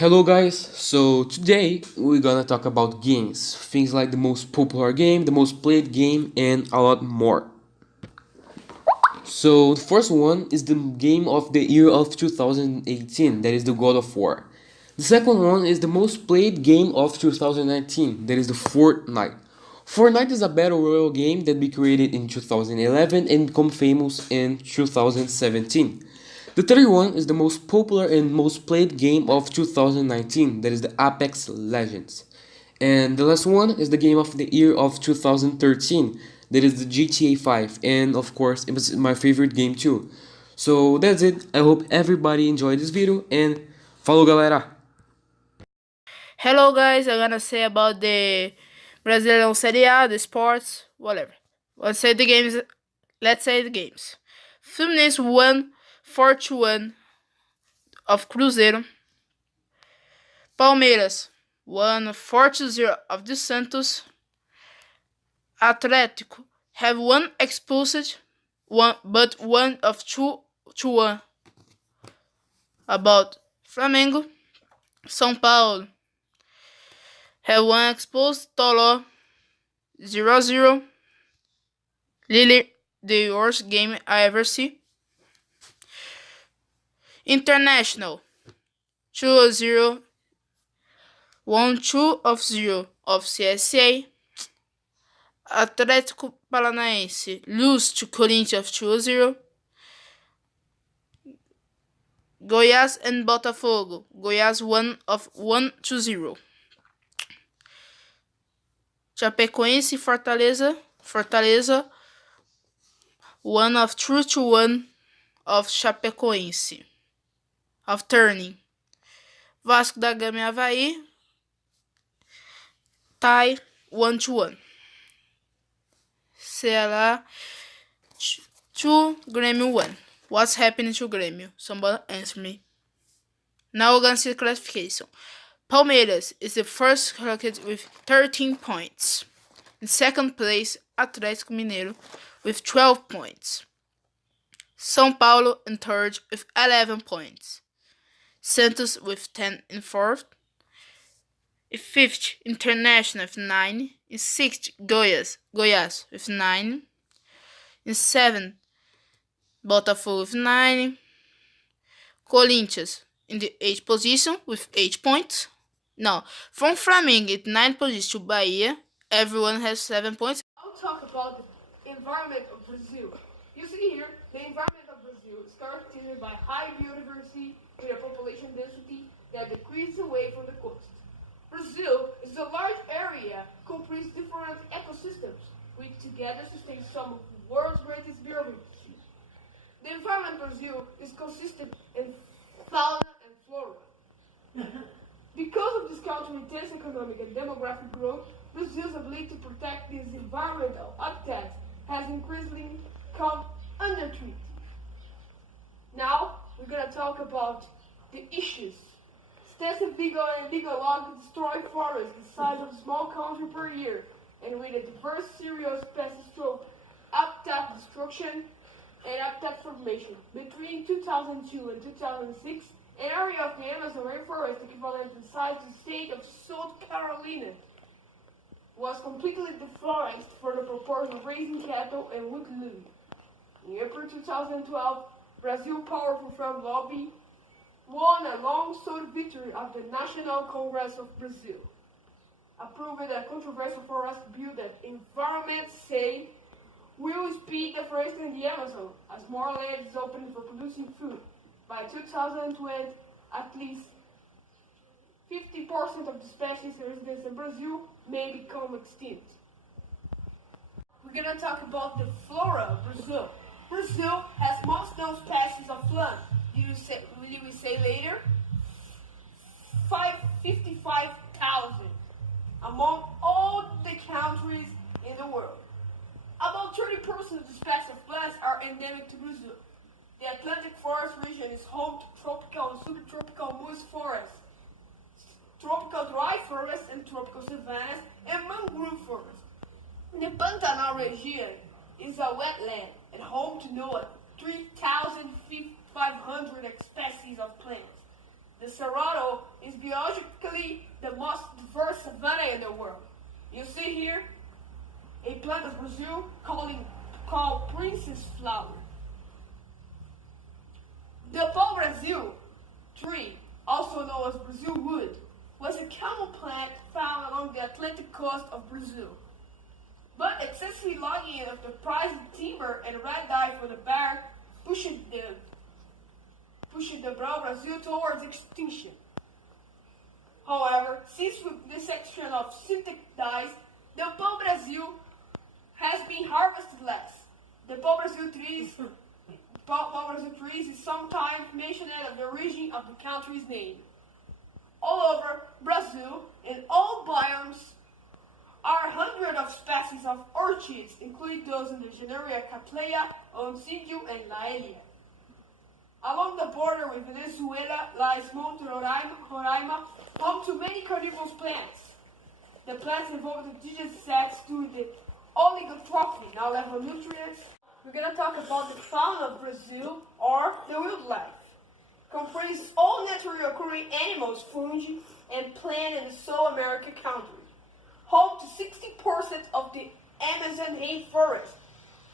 Hello guys, so today we're gonna talk about games, things like the most popular game, the most played game, and a lot more. So the first one is the game of the year of 2018, that is the God of War. The second one is the most played game of 2019, that is the Fortnite. Fortnite is a battle royale game that we created in 2011 and become famous in 2017. The third one is the most popular and most played game of 2019, that is the Apex Legends. And the last one is the game of the year of 2013, that is the GTA 5, and of course it was my favorite game too. So that's it, I hope everybody enjoyed this video and falou galera! Hello guys, I'm gonna say about the Brazilian Serie A, the sports, whatever. Let's say the games. Let's say the games. Fluminense won 4-1 of Cruzeiro. Palmeiras won 4-0 of the Santos. Atlético have one expulsed, one of 2-1 about Flamengo. São Paulo have one expulsed, Toló 0-0. Lille, the worst game I ever see. International 2-0. 1-2 of CSA. Atlético Paranaense lose to Corinthians 2-0. Goiás and Botafogo. Goiás 1-0. Chapecoense Fortaleza. Fortaleza 3-1 of Chapecoense. Of turning. Vasco da Gama e Avaí tie 1-1. Ceará 2, Grêmio 1. What's happening to Grêmio? Somebody answer me. Now we're gonna see the classification. Palmeiras is the first ranked with 13 points. In second place, Atlético Mineiro with 12 points. São Paulo in third with 11 points. Santos with 10 in fourth. In fifth, International with 9. In sixth, Goiás with 9. In seventh, Botafogo with 9. Corinthians in the 8th position with 8 points. Now, from Flamengo in 9th position to Bahia, everyone has 7 points. I'll talk about the environment of Brazil. You see here, the environment of Brazil is characterized by high biodiversity with a population density that decreases away from the coast. Brazil is a large area comprising different ecosystems, which together sustain some of the world's greatest biodiversity. The environment of Brazil is consistent in fauna and flora. Because of this country's intense economic and demographic growth, Brazil's ability to protect these environmental habitats has increasingly come under treaty. Now, we're going to talk about the issues. Extensive legal and illegal logging destroy forests the size of a small country per year, and with a diverse series of species through habitat destruction and habitat formation. Between 2002 and 2006, an area of the Amazon rainforest equivalent in size to the state of South Carolina was completely deforested for the purpose of raising cattle and wood living. In April 2012, Brazil Powerful Front Lobby won a long-sought victory of the National Congress of Brazil, approving a controversial forest bill that environment say will speed deforestation in the Amazon as more land is open for producing food. By 2020, at least 50% of the species residents in Brazil may become extinct. We're going to talk about the flora of Brazil. Brazil has most known species of plant. Will we say later? 55,000 among all the countries in the world. About 30% of the species of plants are endemic to Brazil. The Atlantic forest region is home to tropical and subtropical moist forests, tropical dry forests and tropical savannas, and mangrove forests. The Pantanal region is a wetland and home to no 3,500 species of plants. The Cerrado is beyond Brazil called princess flower. The pau-brasil tree, also known as Brazil wood, was a common plant found along the Atlantic coast of Brazil. But excessive logging of the prized timber and red dye for the bark pushed the pau-brasil towards extinction. However, since the section of synthetic dyes, the pau-brasil has been harvested less. The pau-brasil trees is sometimes mentioned as the origin of the country's name. All over Brazil, in all biomes, are hundreds of species of orchids, including those in the genera Cattleya, Oncidio, and Laelia. Along the border with Venezuela lies Mount Roraima, home to many carnivorous plants. The plants evolved indigenous sets due to the oligotrophy, now level nutrients. We're going to talk about the fauna of Brazil, or the wildlife. Comprises all naturally occurring animals, fungi, and plants in the South American country. Home to 60% of the Amazon rainforest,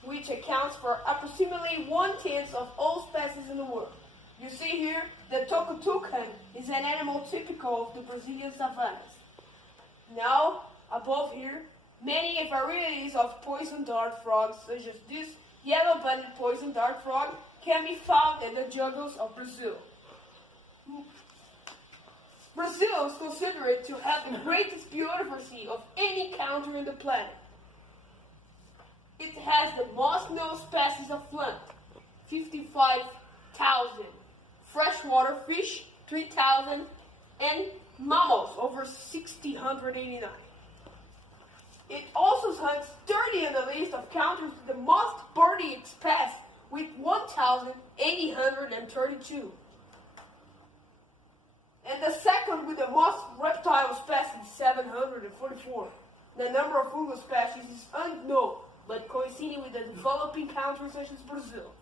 which accounts for approximately 1/10 of all species in the world. You see here, the tucutucan is an animal typical of the Brazilian savannas. Now, above here, many varieties of poison dart frogs, such as this yellow-banded poison dart frog, can be found in the jungles of Brazil. Brazil is considered to have the greatest biodiversity of any country on the planet. It has the most known species of plant, 55,000, freshwater fish, 3,000, and mammals, over 689. It also ranks 30 on the list of countries with the most birdie species, with 1,832. And the second with the most reptile species, 744. The number of fungal species is unknown, but coinciding with the developing countries such as Brazil.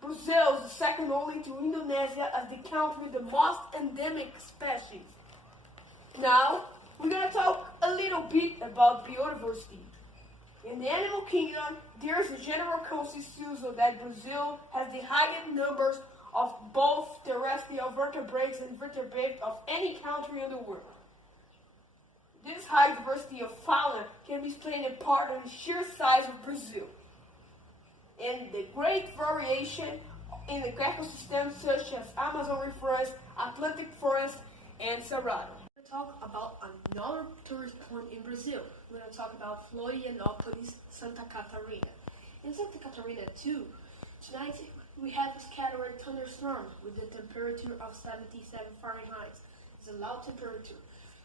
Brazil is the second only to Indonesia as the country with the most endemic species. Now, we're going to talk a little bit about biodiversity. In the animal kingdom, there is a general consensus that Brazil has the highest numbers of both terrestrial vertebrates and vertebrates of any country in the world. This high diversity of fauna can be explained in part on the sheer size of Brazil and the great variation in the ecosystems such as Amazon rainforest, Atlantic forest, and Cerrado. We're going to talk about another tourist point in Brazil. We're going to talk about Florianópolis, Santa Catarina. In Santa Catarina too, tonight we have a scattered thunderstorm with a temperature of 77 Fahrenheit. It's a low temperature.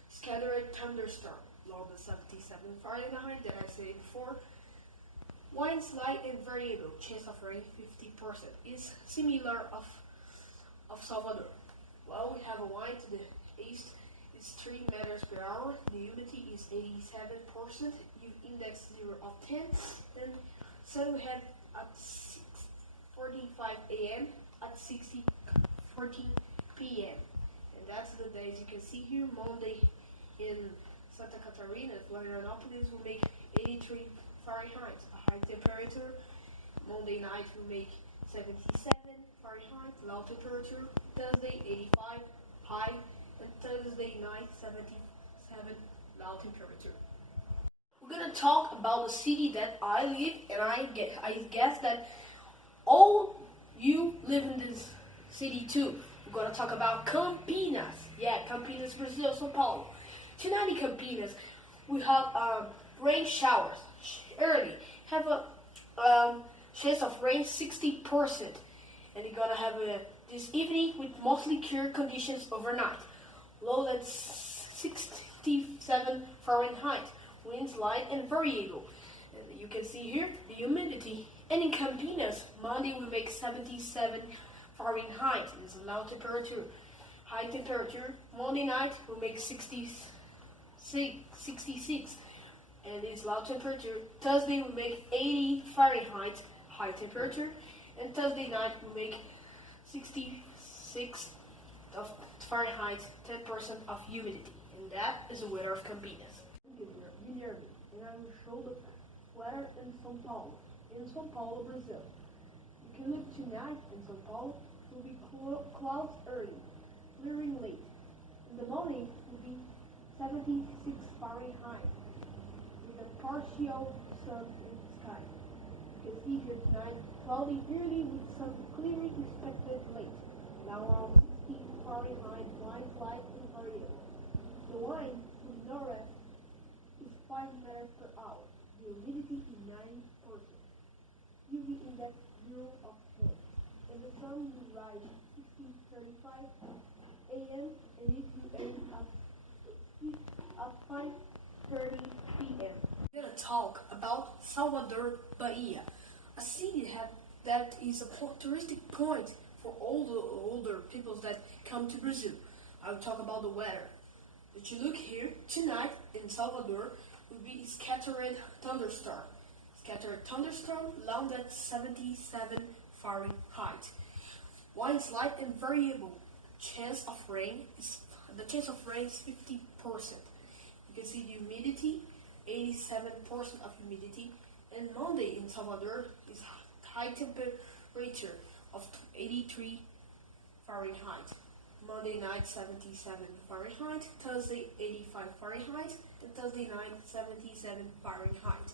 Scattered thunderstorm, lower than 77 Fahrenheit that I said before. Winds light and variable, chance of rain 50%. Is similar of Salvador. Well, we have a wind to the east. It's 3 meters per hour. The humidity is 87%. Index 0 of 10. And sun we have at 6:45 a.m. at 6:14 p.m. And that's the days you can see here. Monday in Santa Catarina, Florianópolis will make 83 Fahrenheit, a high temperature. Monday night will make 77 Fahrenheit, low temperature. Thursday 85 high, and Thursday night 77 low temperature. We're gonna talk about the city that I live, and I guess that all you live in this city too. We're gonna talk about Campinas. Yeah, Campinas, Brazil, São Paulo. Tonight in Campinas, we have rain showers early. Have a chance of rain 60%, and you're gonna have this evening with mostly clear conditions overnight. Low at 67 Fahrenheit. Winds light and variable. And you can see here the humidity. And in Campinas, Monday we make 77 Fahrenheit. It's a low temperature. High temperature. Monday night we make 66. And it's low temperature. Thursday we make 80 Fahrenheit. High temperature. And Thursday night we make 66 of Fahrenheit, 10% of humidity. And that is the weather of Campinas. And I will show the weather in São Paulo. In São Paulo, Brazil. You can look tonight in São Paulo. It will be clouds early, clearing late. In the morning, it will be 76 Fahrenheit, with a partial sun in the sky. You can see here tonight, cloudy early with some clearing expected late. Now around 60 Fahrenheit, wind light and variable. The wind from the northwest is 5 meters per hour. The humidity is 90%. UV index 0 of 10. And the sun will rise 16:35 a.m. and it will end at 5:30 p.m. We're gonna talk about Salvador, Bahia, a city that is a touristic point for all the older people that come to Brazil. I'll talk about the weather. If you look here, tonight in Salvador will be scattered thunderstorm. Scattered thunderstorm, loud at 77 Fahrenheit. Winds light and variable. The chance of rain is 50%. You can see the humidity, 87% of humidity. And Monday in Salvador is high temperature of 83 Fahrenheit. Monday night 77 Fahrenheit, Thursday 85 Fahrenheit, and Thursday night 77 Fahrenheit.